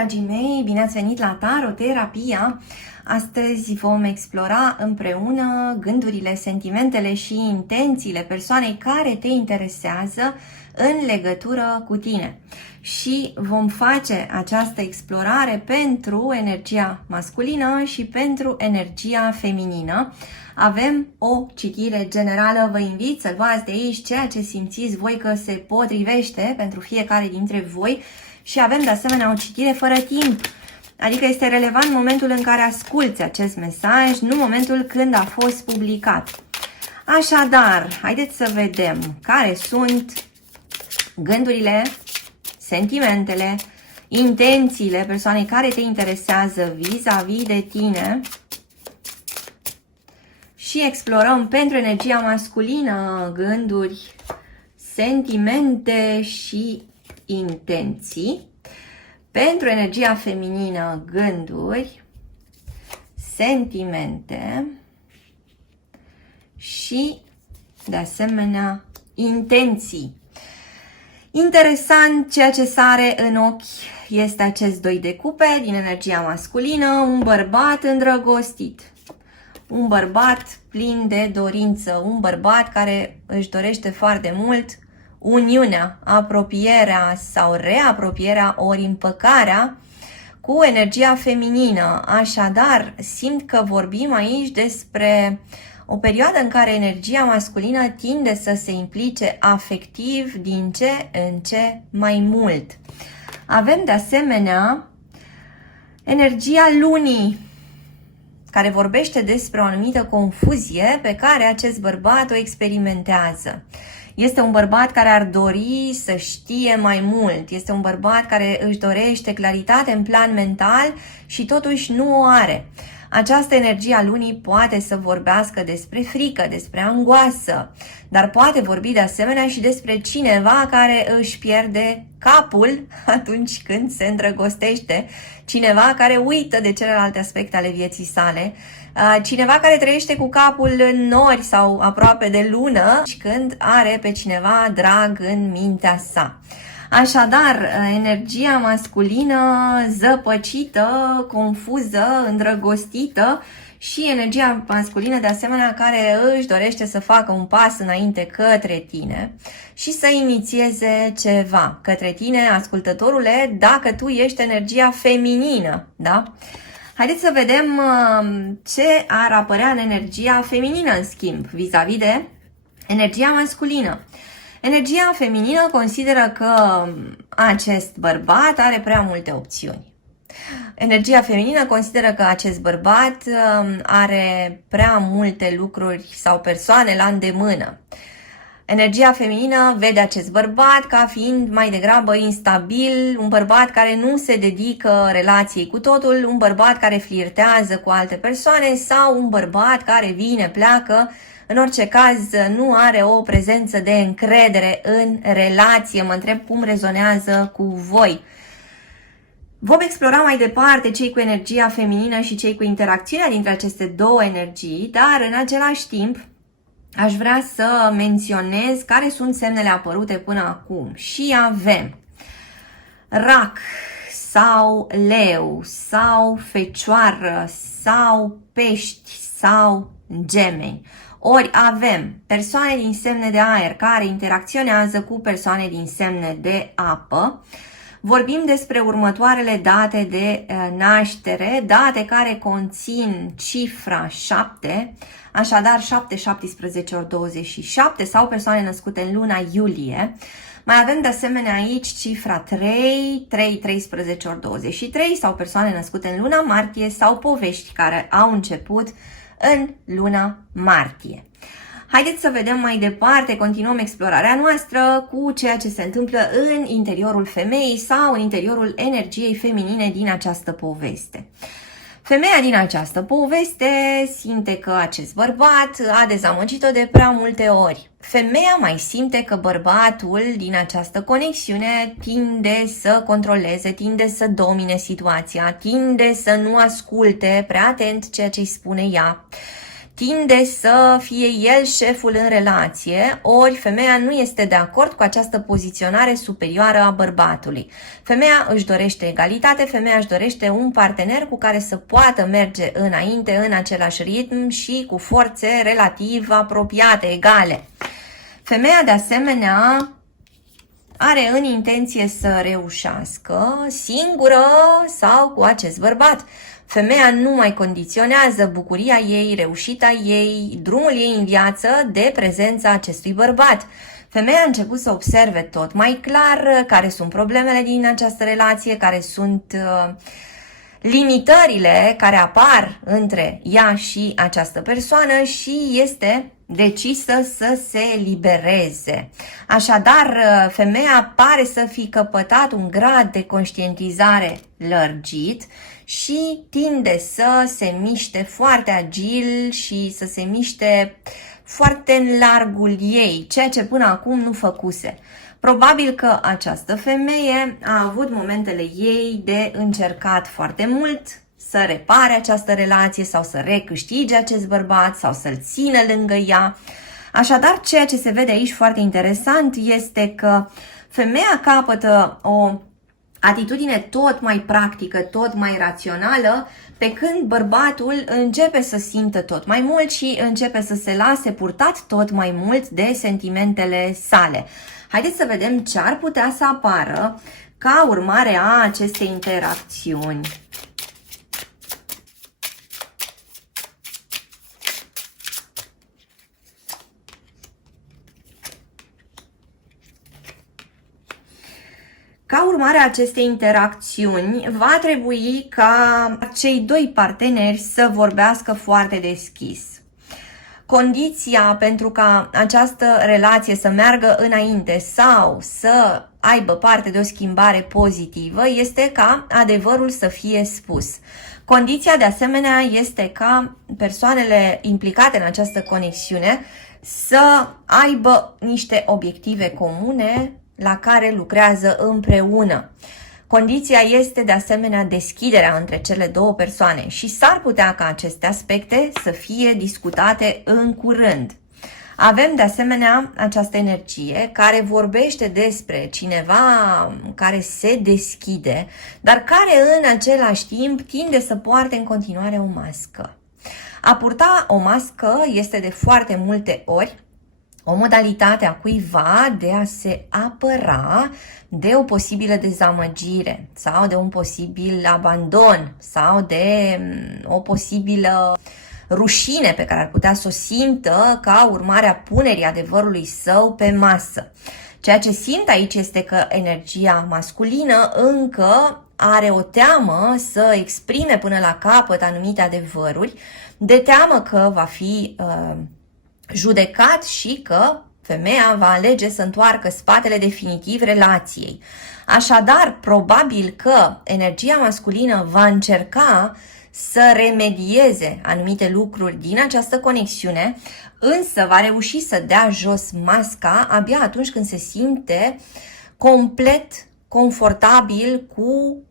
dragii mei, bine ați venit la Taroterapia. Astăzi vom explora împreună gândurile, sentimentele și intențiile persoanei care te interesează în legătură cu tine. Și vom face această explorare pentru energia masculină și pentru energia feminină. Avem o citire generală, vă invit să luați de aici ceea ce simțiți voi că se potrivește pentru fiecare dintre voi și avem de asemenea o citire fără timp, adică este relevant momentul în care asculți acest mesaj, nu momentul când a fost publicat. Așadar, haideți să vedem care sunt gândurile, sentimentele, intențiile persoanei care te interesează vis-a-vis de tine și explorăm pentru energia masculină gânduri, sentimente și intenții. Pentru energia feminină gânduri, sentimente și de asemenea intenții. Interesant, ceea ce sare în ochi este acest 2 de cupe din energia masculină, un bărbat îndrăgostit, un bărbat plin de dorință, un bărbat care își dorește foarte mult uniunea, apropierea sau reapropierea ori împăcarea cu energia feminină. Așadar, simt că vorbim aici despre o perioadă în care energia masculină tinde să se implice afectiv din ce în ce mai mult. Avem de asemenea energia lunii, care vorbește despre o anumită confuzie pe care acest bărbat o experimentează. Este un bărbat care ar dori să știe mai mult. Este un bărbat care își dorește claritate în plan mental și totuși nu o are. Această energie a lunii poate să vorbească despre frică, despre angoasă, dar poate vorbi de asemenea și despre cineva care își pierde capul atunci când se îndrăgostește, cineva care uită de celelalte aspecte ale vieții sale, cineva care trăiește cu capul în nori sau aproape de lună și când are pe cineva drag în mintea sa. Așadar, energia masculină zăpăcită, confuză, îndrăgostită și energia masculină de asemenea care își dorește să facă un pas înainte către tine și să inițieze ceva către tine, ascultătorule, dacă tu ești energia feminină, da? Haideți să vedem ce ar apărea în energia feminină, în schimb, vis-a-vis de energia masculină. Energia feminină consideră că acest bărbat are prea multe opțiuni. Energia feminină consideră că acest bărbat are prea multe lucruri sau persoane la îndemână. Energia feminină vede acest bărbat ca fiind mai degrabă instabil, un bărbat care nu se dedică relației cu totul, un bărbat care flirtează cu alte persoane sau un bărbat care vine, pleacă. În orice caz, nu are o prezență de încredere în relație. Mă întreb cum rezonează cu voi. Vom explora mai departe cei cu energia feminină și cei cu interacțiunea dintre aceste două energii, dar în același timp aș vrea să menționez care sunt semnele apărute până acum. Și avem Rac sau Leu sau Fecioară sau Pești sau Gemeni. Ori avem persoane din semne de aer care interacționează cu persoane din semne de apă. Vorbim despre următoarele date de naștere, date care conțin cifra 7, așadar 7, 17 ori 27 sau persoane născute în luna iulie. Mai avem de asemenea aici cifra 3, 3, 13 ori 23 sau persoane născute în luna martie sau povești care au început în luna martie. Haideți să vedem mai departe, continuăm explorarea noastră cu ceea ce se întâmplă în interiorul femeii sau în interiorul energiei feminine din această poveste. Femeia din această poveste simte că acest bărbat a dezamăgit-o de prea multe ori. Femeia mai simte că bărbatul din această conexiune tinde să controleze, tinde să domine situația, tinde să nu asculte prea atent ceea ce îi spune ea, tinde să fie el șeful în relație, ori femeia nu este de acord cu această poziționare superioară a bărbatului. Femeia își dorește egalitate, femeia își dorește un partener cu care să poată merge înainte în același ritm și cu forțe relativ apropiate, egale. Femeia, de asemenea, are în intenție să reușească singură sau cu acest bărbat. Femeia nu mai condiționează bucuria ei, reușita ei, drumul ei în viață de prezența acestui bărbat. Femeia a început să observe tot mai clar care sunt problemele din această relație, care sunt limitările care apar între ea și această persoană și este decisă să se libereze. Așadar, femeia pare să fi căpătat un grad de conștientizare lărgit și tinde să se miște foarte agil și să se miște foarte în largul ei, ceea ce până acum nu făcuse. Probabil că această femeie a avut momentele ei de încercat foarte mult să repare această relație sau să recâștige acest bărbat sau să-l țină lângă ea. Așadar, ceea ce se vede aici foarte interesant este că femeia capătă o atitudine tot mai practică, tot mai rațională, pe când bărbatul începe să simtă tot mai mult și începe să se lase purtat tot mai mult de sentimentele sale. Haideți să vedem ce ar putea să apară ca urmare a acestei interacțiuni. Ca urmare a acestei interacțiuni, va trebui ca cei doi parteneri să vorbească foarte deschis. Condiția pentru ca această relație să meargă înainte sau să aibă parte de o schimbare pozitivă este ca adevărul să fie spus. Condiția de asemenea este ca persoanele implicate în această conexiune să aibă niște obiective comune la care lucrează împreună. Condiția este de asemenea deschiderea între cele două persoane și s-ar putea ca aceste aspecte să fie discutate în curând. Avem de asemenea această energie care vorbește despre cineva care se deschide, dar care în același timp tinde să poarte în continuare o mască. A purta o mască este de foarte multe ori o modalitate a cuiva de a se apăra de o posibilă dezamăgire sau de un posibil abandon sau de o posibilă rușine pe care ar putea să o simtă ca urmare a punerii adevărului său pe masă. Ceea ce simt aici este că energia masculină încă are o teamă să exprime până la capăt anumite adevăruri, de teamă că va fi judecat și că femeia va alege să întoarcă spatele definitiv relației. Așadar, probabil că energia masculină va încerca să remedieze anumite lucruri din această conexiune, însă va reuși să dea jos masca abia atunci când se simte complet confortabil cu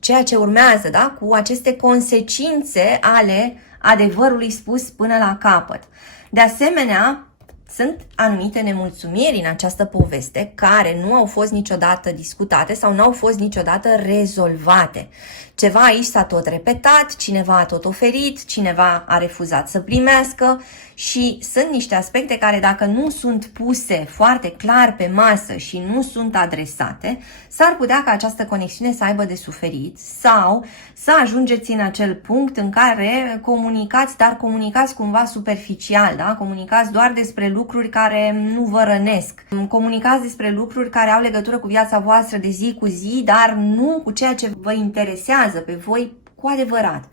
ceea ce urmează, da? Cu aceste consecințe ale adevărului spus până la capăt. De asemenea, sunt anumite nemulțumiri în această poveste care nu au fost niciodată discutate sau nu au fost niciodată rezolvate. Ceva aici s-a tot repetat, cineva a tot oferit, cineva a refuzat să primească și sunt niște aspecte care dacă nu sunt puse foarte clar pe masă și nu sunt adresate, s-ar putea ca această conexiune să aibă de suferit sau să ajungeți în acel punct în care comunicați, dar comunicați cumva superficial, da? Comunicați doar despre lucruri care nu vă rănesc. Comunicați despre lucruri care au legătură cu viața voastră de zi cu zi, dar nu cu ceea ce vă interesează pe voi cu adevărat.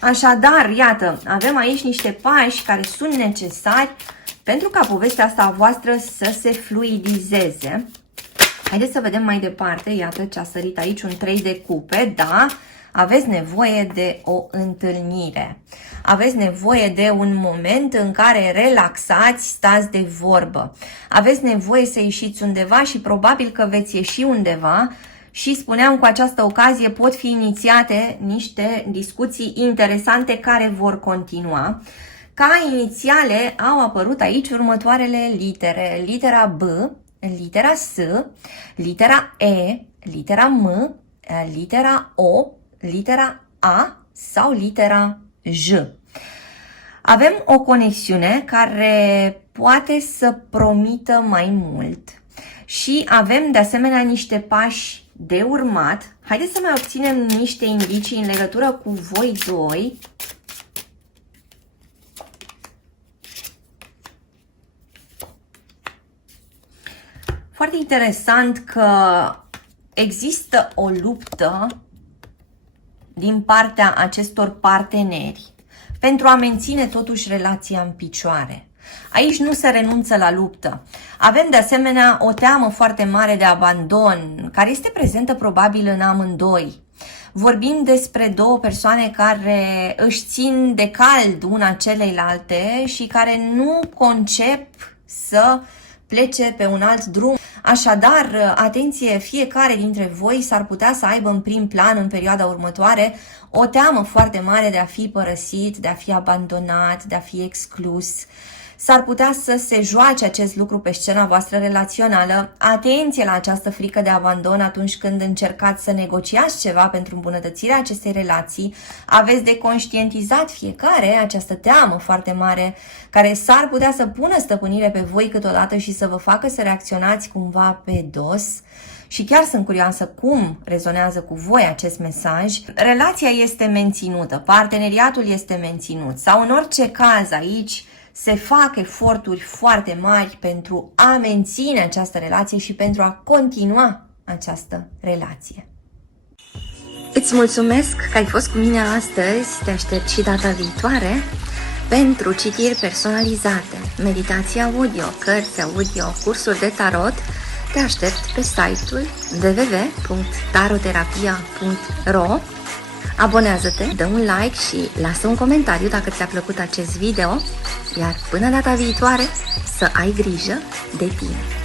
Așadar, iată, avem aici niște pași care sunt necesari pentru ca povestea asta a voastră să se fluidizeze. Haideți să vedem mai departe, iată ce a sărit aici, un 3 de cupe, da? Aveți nevoie de o întâlnire. Aveți nevoie de un moment în care relaxați, stați de vorbă. Aveți nevoie să ieșiți undeva și probabil că veți ieși undeva și spuneam, cu această ocazie pot fi inițiate niște discuții interesante care vor continua. Ca inițiale au apărut aici următoarele litere. Litera B, litera S, litera E, litera M, litera O, litera A sau litera J. Avem o conexiune care poate să promită mai mult și avem de asemenea niște pași de urmat. Haideți să mai obținem niște indicii în legătură cu voi doi. Foarte interesant că există o luptă din partea acestor parteneri pentru a menține totuși relația în picioare. Aici nu se renunță la luptă. Avem de asemenea o teamă foarte mare de abandon, care este prezentă probabil în amândoi. Vorbim despre două persoane care își țin de cald una celeilalte și care nu concep să plece pe un alt drum. Așadar, atenție, fiecare dintre voi s-ar putea să aibă în prim plan în perioada următoare o teamă foarte mare de a fi părăsit, de a fi abandonat, de a fi exclus. S-ar putea să se joace acest lucru pe scena voastră relațională. Atenție la această frică de abandon atunci când încercați să negociați ceva pentru îmbunătățirea acestei relații. Aveți de conștientizat fiecare această teamă foarte mare care s-ar putea să pună stăpânire pe voi câteodată și să vă facă să reacționați cumva pe dos. Și chiar sunt curioasă cum rezonează cu voi acest mesaj. Relația este menținută, parteneriatul este menținut sau în orice caz aici se fac eforturi foarte mari pentru a menține această relație și pentru a continua această relație. Îți mulțumesc că ai fost cu mine astăzi, te aștept și data viitoare pentru citiri personalizate, meditații audio, cărți audio, cursuri de tarot. Te aștept pe site-ul www.taroterapia.ro. Abonează-te, dă un like și lasă un comentariu dacă ți-a plăcut acest video, iar până data viitoare să ai grijă de tine.